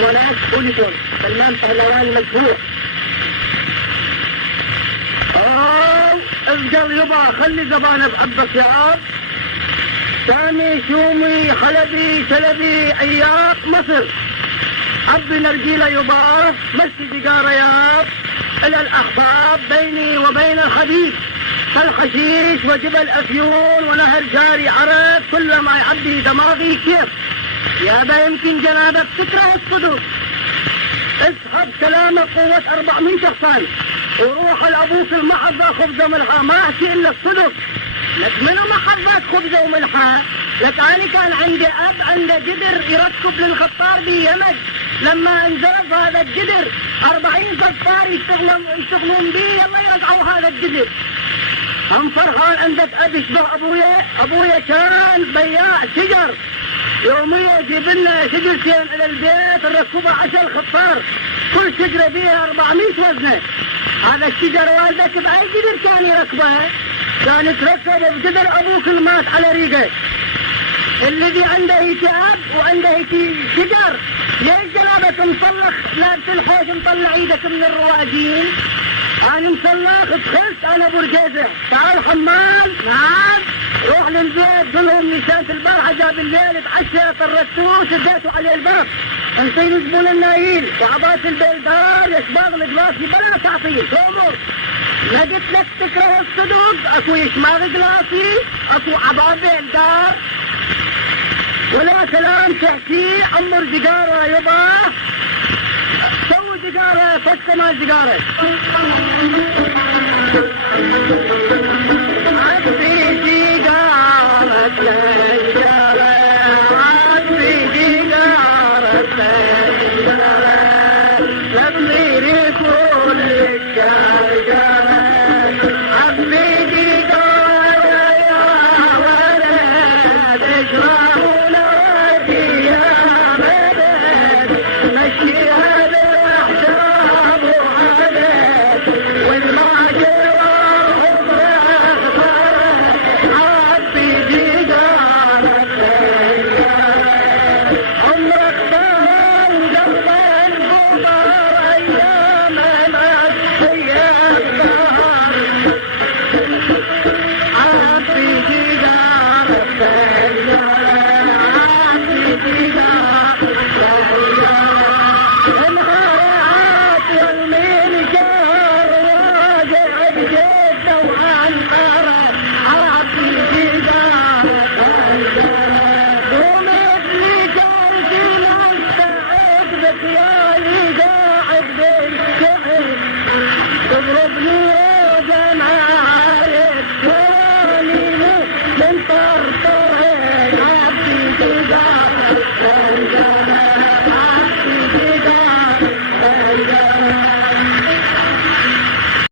اسطوانات بوليفون سلمان پهلوان مشهور. افجر يبا خلي زبانه بعبس يا اب. سامي شومي حلبي شلبي عياق مصر. عبي نرجيله يبا مشي سيجاره يا اب. الى الاحباب بيني وبين الحبيب كالحشيش وجبل افيون ونهر جاري عرب كل ما يعبي دماغي كيف. يابا يمكن جنابك تكره الصدق. اسحب كلامك قوة 400 شخصان وروح لابوك المحظة خبزة وملحة. ما احكي الا الصدق. لك منو محظات خبزة وملحة؟ لك انا كان عندي اب عنده جدر يركب للخطار بيمج. لما انزرف هذا الجدر 40 خطار يشتغلون بيه يلا يرجعوا هذا الجدر. هم فرحان عندك اب يشبه ابويا. ابويا كان بياع شجر. يوميا يجيب لنا شجرتين الى البيت نركبها 10 خطار كل شجرة فيها 400 وزنة. هذا الشجر والدك بأي جدر كان يركبها؟ كان يتركب بجدر ابوك المات على ريقه. الذي عنده اكتئاب وعنده شجر ليش جنابك مصلخ لابس الحوش مطلع ايدك من الرواجين؟ انا مصلخ دخلت انا برجيزه. تعال حمال. نعم. روح للبيت قلهم نشانة البارحة جاب الليل اتعشى طرتوه شديتوا عليه الباب. انطيني زبون النايل وعباس البلدار يشباغ القلاصي بلا تعطيل. تؤمر. ما قلت لك تكره الصدق؟ اكو يشماغ قلاصي اكو عباس بلدار ولا كلام تحكي. عمر دقارة يبا سوي دقارة فك مال دقارة. عبي دقارة تنجرة عبي دقارة تنجرة لميري كل الشجرة عبي دقارة يا ولد اشربوا لودي يا ولد مشيها باحساب وعدد والمعجر